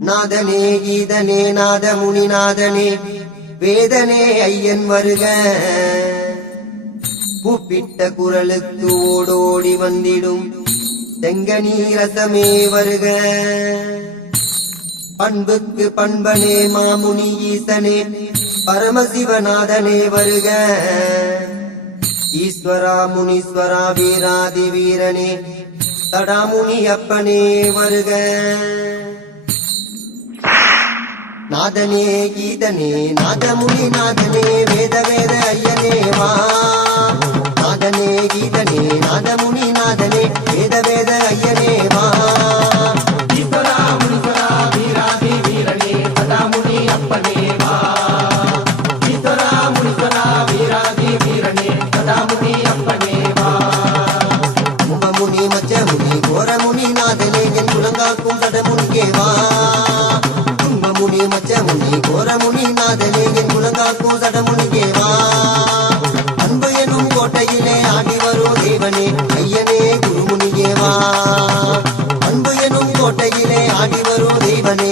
நாதனே கீதனே நாதமுனி நாதனே வேதனே ஐயன் வருக. கூப்பிட்ட குரலுக்கு ஓடோடி வந்திடும் செங்கனி ரசமே வருக. பண்புக்கு பண்பனே மாமுனி ஈசனே பரமசிவநாதனே வருக. ஈஸ்வரா முனீஸ்வரா வீராதி வீரனே தடாமுனி அப்பனே வருக. நாதனே கீதனே நாதமுனி நாதனே வேத வேத ஐயனே வா. நாதனே கீதனே நாதமுனி நாதனே வேத வேத ஐயனே வா. ஈஸ்வரா முனீஸ்வரா வீராதி வீரனே தடாமுனி அப்பனே வா. ஈஸ்வரா முனீஸ்வரா வீராதி வீரனே தடாமுனி அப்பனே வா. கும்பமுனி மச்சமுனி கோரமுனி நாதனே என் குலங்காக்கும் தடமுனிக்கே வா. கும்பமுனி மச்சமுனி கோரமுனி நாதனே என் குலங்காக்கும் தடமுனிக்கே வா. அன்பு எனும் கோட்டையிலே ஆடி வரும் தேவனே ஐயனே குருமுனியே வா. அன்பு எனும் கோட்டையிலே ஆடி வரும் தேவனே